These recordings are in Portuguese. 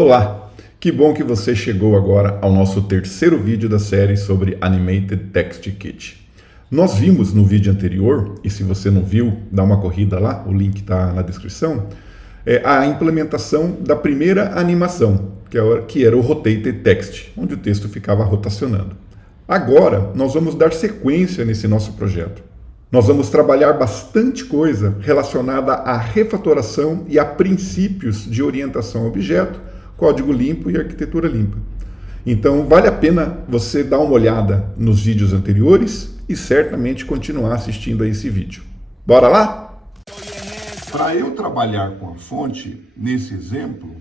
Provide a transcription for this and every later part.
Olá, que bom que você chegou agora ao nosso terceiro vídeo da série sobre Animated Text Kit. Nós vimos no vídeo anterior, e se você não viu, dá uma corrida lá, o link está na descrição, a implementação da primeira animação, que era o Rotated Text, onde o texto ficava rotacionando. Agora, nós vamos dar sequência nesse nosso projeto. Nós vamos trabalhar bastante coisa relacionada à refatoração e a princípios de orientação a objeto, código limpo e arquitetura limpa. Então, vale a pena você dar uma olhada nos vídeos anteriores e certamente continuar assistindo a esse vídeo. Bora lá? Para eu trabalhar com a fonte, nesse exemplo,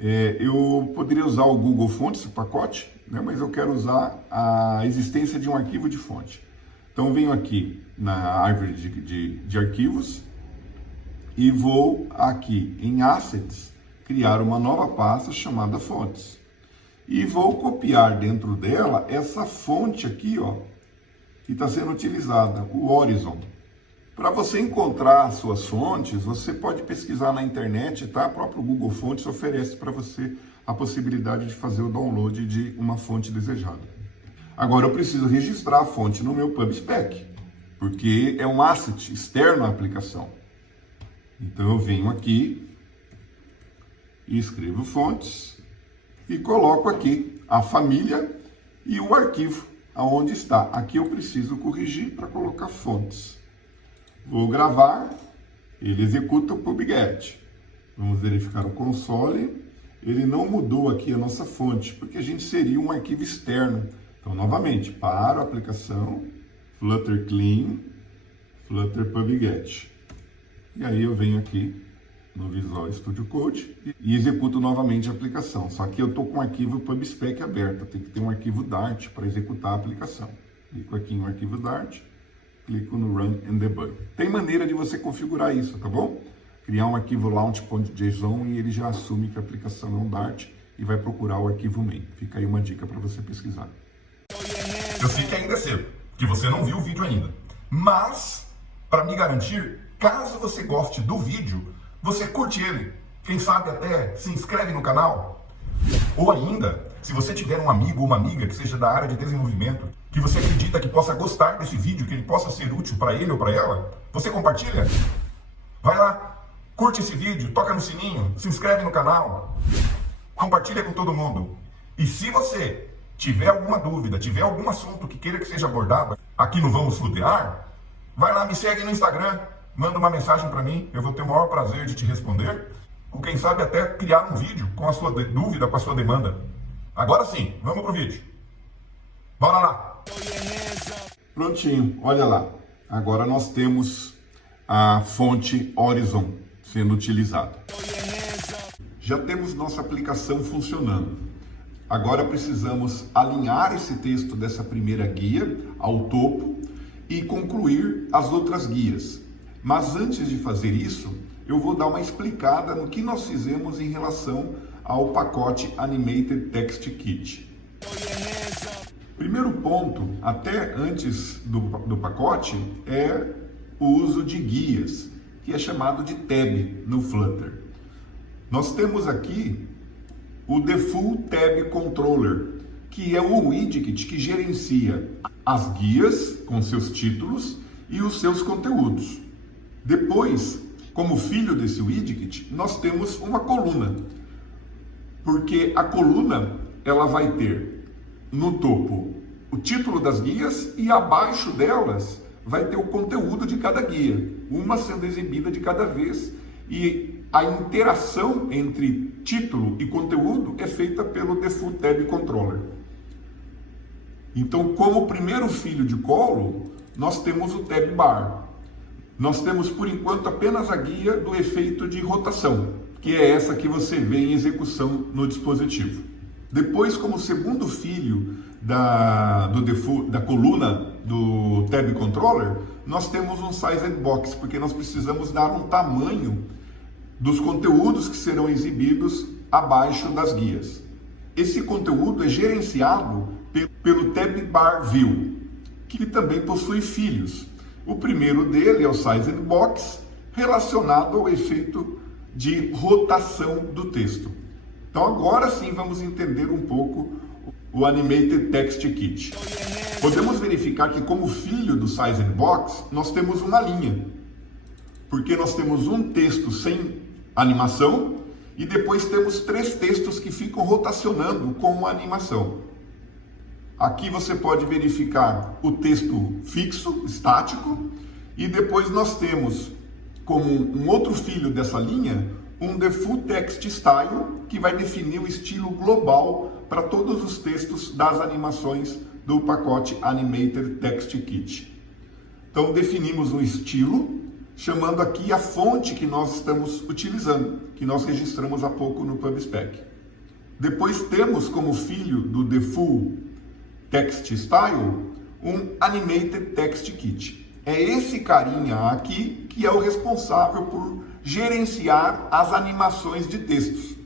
eu poderia usar o Google Fonts, o pacote, né, mas eu quero usar a existência de um arquivo de fonte. Então, venho aqui na árvore de arquivos e vou aqui em Assets, criar uma nova pasta chamada Fontes. E vou copiar dentro dela essa fonte aqui, ó, que está sendo utilizada, o Horizon. Para você encontrar as suas fontes, você pode pesquisar na internet, tá? O próprio Google Fontes oferece para você a possibilidade de fazer o download de uma fonte desejada. Agora eu preciso registrar a fonte no meu PubSpec, porque é um asset externo à aplicação. Então eu venho aqui e escrevo fontes e coloco aqui a família e o arquivo aonde está. Aqui eu preciso corrigir para colocar fontes. Vou gravar, ele executa o pubget. Vamos verificar o console. Ele não mudou aqui a nossa fonte, porque a gente seria um arquivo externo. Então, novamente, para a aplicação, Flutter Clean, Flutter pubget. E aí eu venho aqui no Visual Studio Code e executo novamente a aplicação. Só que eu estou com o arquivo PubSpec aberto, tem que ter um arquivo Dart para executar a aplicação. Clico aqui no arquivo Dart, clico no Run and Debug. Tem maneira de você configurar isso, tá bom? Criar um arquivo launch.json e ele já assume que a aplicação é um Dart e vai procurar o arquivo main. Fica aí uma dica para você pesquisar. Eu sei que ainda é cedo, que você não viu o vídeo ainda, mas, para me garantir, caso você goste do vídeo, você curte ele, quem sabe até se inscreve no canal. Ou ainda, se você tiver um amigo ou uma amiga que seja da área de desenvolvimento, que você acredita que possa gostar desse vídeo, que ele possa ser útil para ele ou para ela, você compartilha? Vai lá, curte esse vídeo, toca no sininho, se inscreve no canal, compartilha com todo mundo. E se você tiver alguma dúvida, tiver algum assunto que queira que seja abordado aqui no Vamos Flutear, vai lá, me segue no Instagram, manda uma mensagem para mim, eu vou ter o maior prazer de te responder, ou quem sabe até criar um vídeo com a sua dúvida, com a sua demanda. Agora sim, vamos pro vídeo. Bora lá! Prontinho, olha lá. Agora nós temos a fonte Horizon sendo utilizada. Já temos nossa aplicação funcionando. Agora precisamos alinhar esse texto dessa primeira guia ao topo e concluir as outras guias. Mas antes de fazer isso, eu vou dar uma explicada no que nós fizemos em relação ao pacote Animated Text Kit. Primeiro ponto, até antes do pacote, é o uso de guias, que é chamado de tab no Flutter. Nós temos aqui o Default Tab Controller, que é o widget que gerencia as guias com seus títulos e os seus conteúdos. Depois, como filho desse widget, nós temos uma coluna, porque a coluna ela vai ter no topo o título das guias e abaixo delas vai ter o conteúdo de cada guia, uma sendo exibida de cada vez, e a interação entre título e conteúdo é feita pelo Default Tab Controller. Então, como primeiro filho de colo, nós temos o Tab Bar. Nós temos, por enquanto, apenas a guia do efeito de rotação, que é essa que você vê em execução no dispositivo. Depois, como segundo filho da coluna do Tab Controller, nós temos um Size and Box, porque nós precisamos dar um tamanho dos conteúdos que serão exibidos abaixo das guias. Esse conteúdo é gerenciado pelo Tab Bar View, que também possui filhos. O primeiro dele é o Size and Box, relacionado ao efeito de rotação do texto. Então agora sim vamos entender um pouco o Animated Text Kit. Podemos verificar que como filho do Size and Box, nós temos uma linha, porque nós temos um texto sem animação e depois temos 3 textos que ficam rotacionando com a animação. Aqui você pode verificar o texto fixo, estático, e depois nós temos como um outro filho dessa linha, um Default Text Style, que vai definir o estilo global para todos os textos das animações do pacote Animated Text Kit. Então definimos um estilo, chamando aqui a fonte que nós estamos utilizando, que nós registramos há pouco no PubSpec. Depois temos como filho do Default Text Style um Animated Text Kit. É esse carinha aqui que é o responsável por gerenciar as animações de textos.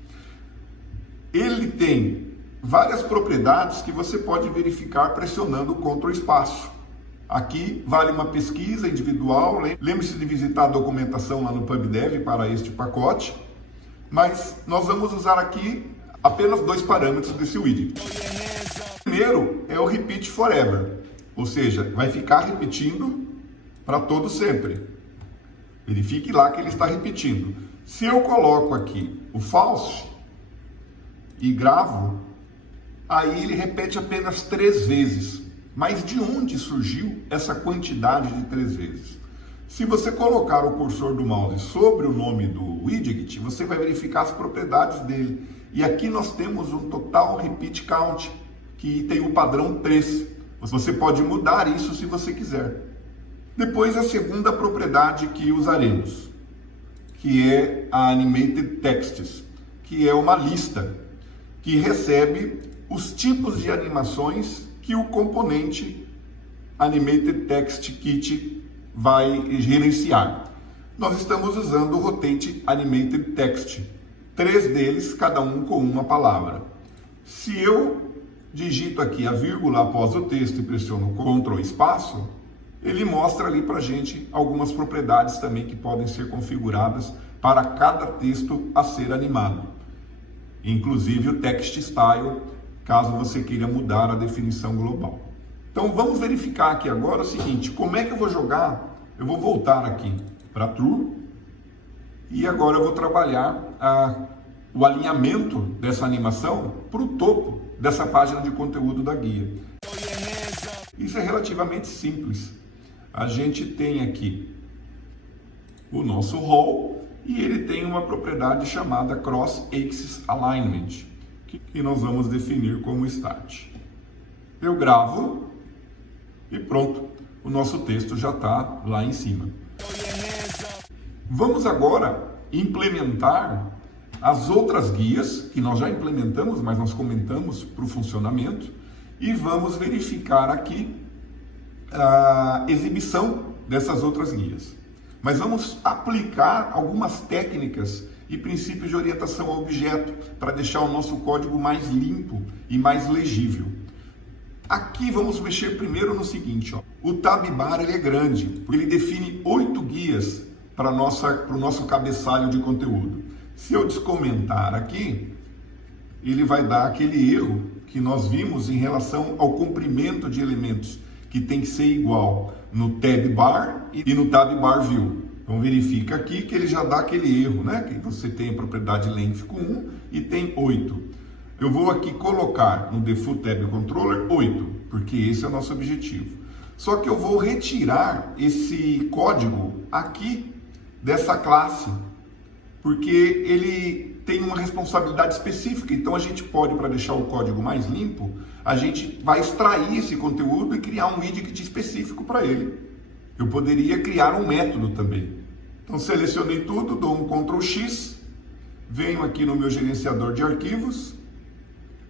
Ele tem várias propriedades que você pode verificar pressionando o Ctrl espaço. Aqui vale uma pesquisa individual, lembre-se de visitar a documentação lá no PubDev para este pacote, mas nós vamos usar aqui apenas 2 parâmetros desse widget. O primeiro é o Repeat Forever, ou seja, vai ficar repetindo para todo sempre. Verifique lá que ele está repetindo. Se eu coloco aqui o false e gravo, aí ele repete apenas 3 vezes. Mas de onde surgiu essa quantidade de 3 vezes? Se você colocar o cursor do mouse sobre o nome do widget, você vai verificar as propriedades dele. E aqui nós temos um Total Repeat Count, que tem o padrão 3. Você pode mudar isso se você quiser. Depois a segunda propriedade que usaremos, que é a Animated Texts, que é uma lista que recebe os tipos de animações que o componente Animated Text Kit vai gerenciar. Nós estamos usando o Rotate Animated Text, 3 deles, cada um com uma palavra. Se eu digito aqui a vírgula após o texto e pressiono Ctrl espaço, ele mostra ali para a gente algumas propriedades também que podem ser configuradas para cada texto a ser animado. Inclusive o Text Style, caso você queira mudar a definição global. Então vamos verificar aqui agora o seguinte, como é que eu vou jogar? Eu vou voltar aqui para True e agora eu vou trabalhar o alinhamento dessa animação para o topo dessa página de conteúdo da guia. Isso é relativamente simples. A gente tem aqui o nosso rol e ele tem uma propriedade chamada Cross Axis Alignment, que nós vamos definir como Start. Eu gravo e pronto, o nosso texto já está lá em cima. Vamos agora implementar as outras guias, que nós já implementamos, mas nós comentamos para o funcionamento, e vamos verificar aqui a exibição dessas outras guias. Mas vamos aplicar algumas técnicas e princípios de orientação a objeto para deixar o nosso código mais limpo e mais legível. Aqui vamos mexer primeiro no seguinte, ó. O tab bar ele é grande, porque ele define 8 guias para o nosso cabeçalho de conteúdo. Se eu descomentar aqui, ele vai dar aquele erro que nós vimos em relação ao comprimento de elementos, que tem que ser igual no tab bar e no tab bar view. Então verifica aqui que ele já dá aquele erro, né? Que você tem a propriedade length com 1 e tem 8. Eu vou aqui colocar no Default Tab Controller 8, porque esse é o nosso objetivo. Só que eu vou retirar esse código aqui dessa classe, porque ele tem uma responsabilidade específica. Então a gente pode, para deixar o código mais limpo, a gente vai extrair esse conteúdo e criar um widget específico para ele. Eu poderia criar um método também. Então selecionei tudo, dou um Ctrl X, venho aqui no meu gerenciador de arquivos,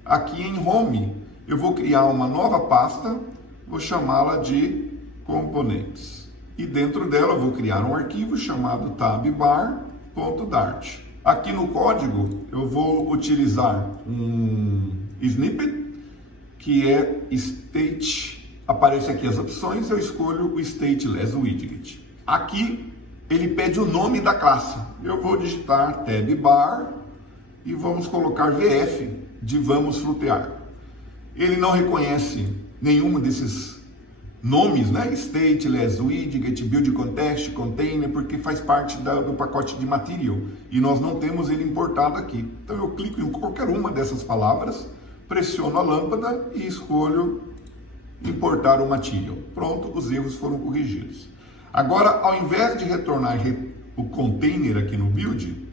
aqui em Home eu vou criar uma nova pasta, vou chamá-la de Components. E dentro dela eu vou criar um arquivo chamado tabbar.dart. Aqui no código eu vou utilizar um snippet, que é state, aparece aqui as opções, eu escolho o stateless widget. Aqui ele pede o nome da classe, eu vou digitar tabbar e vamos colocar VF de vamos flutear. Ele não reconhece nenhum desses nomes, né? Stateless, widget, build context, container, porque faz parte do pacote de material e nós não temos ele importado aqui. Então eu clico em qualquer uma dessas palavras, pressiono a lâmpada e escolho importar o material. Pronto, os erros foram corrigidos. Agora, ao invés de retornar o container aqui no build,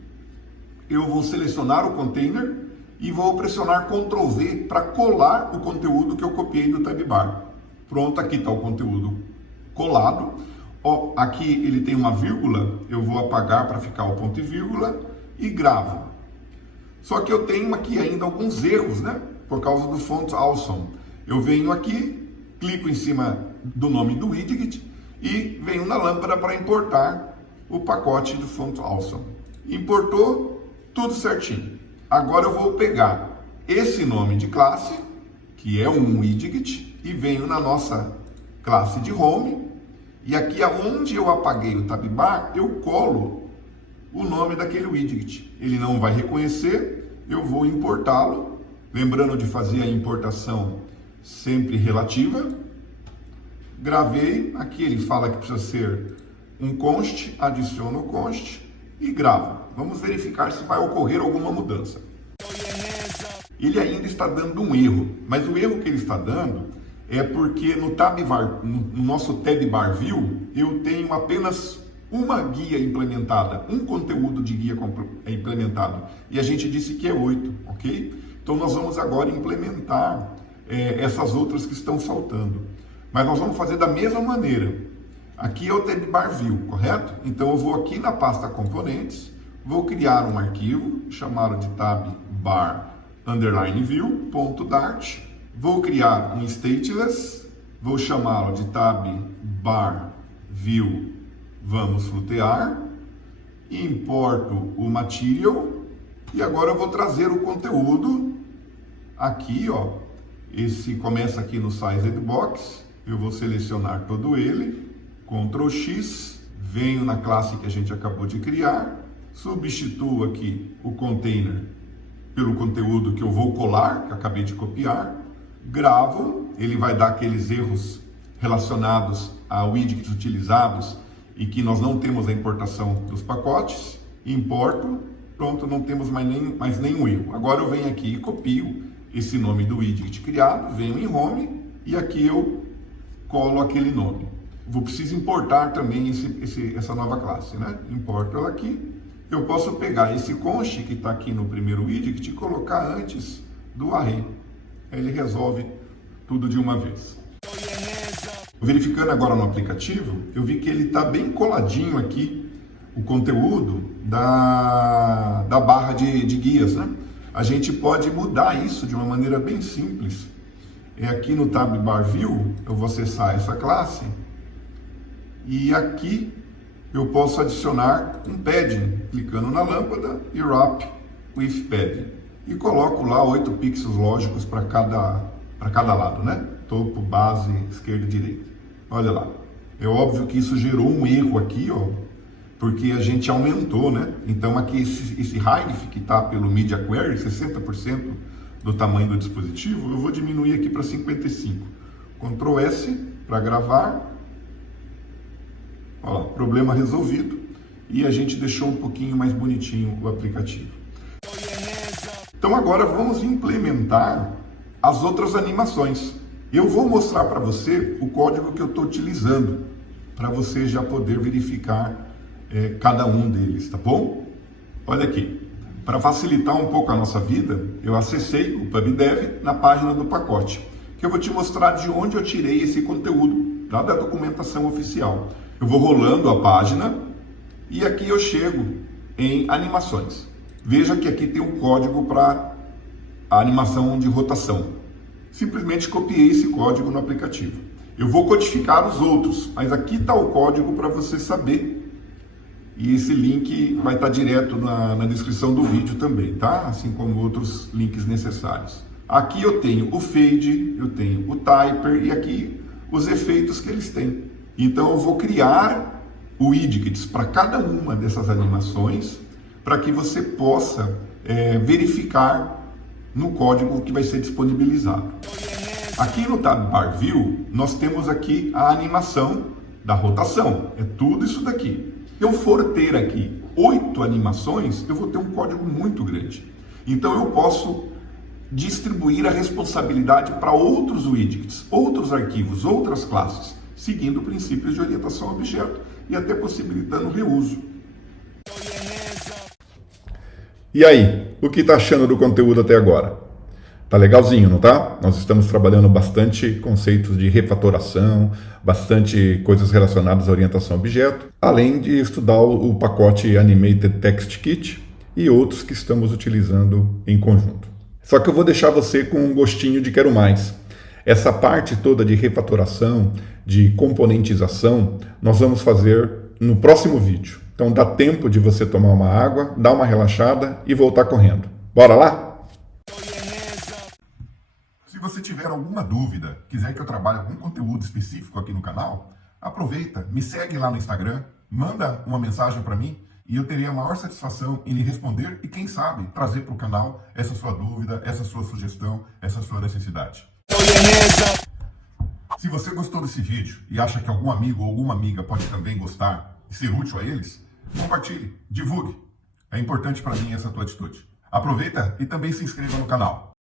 eu vou selecionar o container e vou pressionar Ctrl V para colar o conteúdo que eu copiei do tab bar. Pronto, aqui está o conteúdo colado. Ó, aqui ele tem uma vírgula, eu vou apagar para ficar o ponto e vírgula e gravo. Só que eu tenho aqui ainda alguns erros, né? Por causa do font awesome. Eu venho aqui, clico em cima do nome do widget e venho na lâmpada para importar o pacote do font awesome. Importou, tudo certinho. Agora eu vou pegar esse nome de classe, que é um widget, e venho na nossa classe de home, e aqui aonde eu apaguei o tab bar, eu colo o nome daquele widget. Ele não vai reconhecer, eu vou importá-lo, lembrando de fazer a importação sempre relativa. Gravei, aqui ele fala que precisa ser um const, adiciono o const e gravo. Vamos verificar se vai ocorrer alguma mudança. Ele ainda está dando um erro, mas o erro que ele está dando é porque no nosso tab bar view, eu tenho apenas uma guia implementada, um conteúdo de guia implementado, e a gente disse que é 8, ok? Então nós vamos agora implementar essas outras que estão faltando, mas nós vamos fazer da mesma maneira. Aqui é o tab bar view, correto? Então eu vou aqui na pasta componentes, vou criar um arquivo, chamado de tab bar _view.dart, vou criar um stateless, vou chamá-lo de tab bar view vamos flutear, importo o material e agora eu vou trazer o conteúdo aqui, ó. Esse começa aqui no sized box, eu vou selecionar todo ele, Ctrl X, venho na classe que a gente acabou de criar, substituo aqui o container pelo conteúdo que eu vou colar, que acabei de copiar, gravo, ele vai dar aqueles erros relacionados a widgets utilizados e que nós não temos a importação dos pacotes, importo, pronto, não temos mais nenhum erro. Agora eu venho aqui e copio esse nome do widget criado, venho em home e aqui eu colo aquele nome. Preciso importar também essa nova classe, né? Importo ela aqui. Eu posso pegar esse const que está aqui no primeiro widget e colocar antes do array. Aí ele resolve tudo de uma vez. Verificando agora no aplicativo, eu vi que ele está bem coladinho aqui, o conteúdo da barra de guias, né? A gente pode mudar isso de uma maneira bem simples. Aqui no tab bar view, eu vou acessar essa classe e aqui eu posso adicionar um padding, clicando na lâmpada e wrap with padding. E coloco lá 8 pixels lógicos para cada lado, né? Topo, base, esquerda e direita. Olha lá. É óbvio que isso gerou um erro aqui, ó, porque a gente aumentou, né? Então aqui esse height que está pelo Media Query, 60% do tamanho do dispositivo, eu vou diminuir aqui para 55. Ctrl S para gravar. Ó, problema resolvido e a gente deixou um pouquinho mais bonitinho o aplicativo. Então agora vamos implementar as outras animações. Eu vou mostrar para você o código que eu estou utilizando para você já poder verificar cada um deles, tá bom? Olha aqui, para facilitar um pouco a nossa vida, eu acessei o PubDev na página do pacote, que eu vou te mostrar de onde eu tirei esse conteúdo, lá da documentação oficial. Eu vou rolando a página e aqui eu chego em animações. Veja que aqui tem um código para a animação de rotação. Simplesmente copiei esse código no aplicativo. Eu vou codificar os outros, mas aqui está o código para você saber. E esse link vai estar direto na descrição do vídeo também, tá? Assim como outros links necessários. Aqui eu tenho o fade, eu tenho o typer e aqui os efeitos que eles têm. Então eu vou criar widgets para cada uma dessas animações para que você possa verificar no código que vai ser disponibilizado. Aqui no Tab Bar View, nós temos aqui a animação da rotação. É tudo isso daqui. Se eu for ter aqui 8 animações, eu vou ter um código muito grande. Então eu posso distribuir a responsabilidade para outros widgets, outros arquivos, outras classes, seguindo princípios de orientação a objeto e até possibilitando reuso. E aí, o que está achando do conteúdo até agora? Tá legalzinho, não tá? Nós estamos trabalhando bastante conceitos de refatoração, bastante coisas relacionadas à orientação a objeto, além de estudar o pacote Animated Text Kit e outros que estamos utilizando em conjunto. Só que eu vou deixar você com um gostinho de quero mais. Essa parte toda de refatoração, de componentização, nós vamos fazer no próximo vídeo. Então dá tempo de você tomar uma água, dar uma relaxada e voltar correndo. Bora lá? Se você tiver alguma dúvida, quiser que eu trabalhe algum conteúdo específico aqui no canal, aproveita, me segue lá no Instagram, manda uma mensagem para mim e eu terei a maior satisfação em lhe responder e, quem sabe, trazer para o canal essa sua dúvida, essa sua sugestão, essa sua necessidade. Se você gostou desse vídeo e acha que algum amigo ou alguma amiga pode também gostar e ser útil a eles, compartilhe, divulgue. É importante para mim essa tua atitude. Aproveita e também se inscreva no canal.